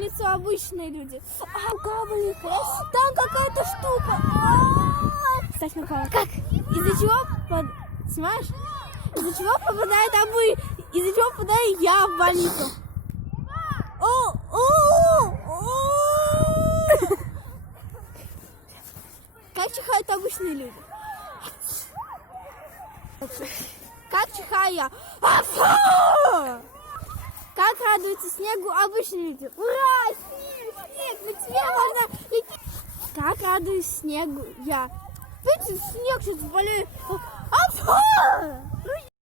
больницу обычные люди. А капли. Там какая-то штука. Ставь на паузу. Как? Из-за чего? Снимаешь? Из-за чего попадает из-за чего попадаю я в больницу? Как чихают обычные люди? Как чихаю я? Как радуются снегу обычные люди? Ура! Снег! Снег! На тебе можно лететь! Как радуюсь снегу я? Видите, снег сейчас болеет.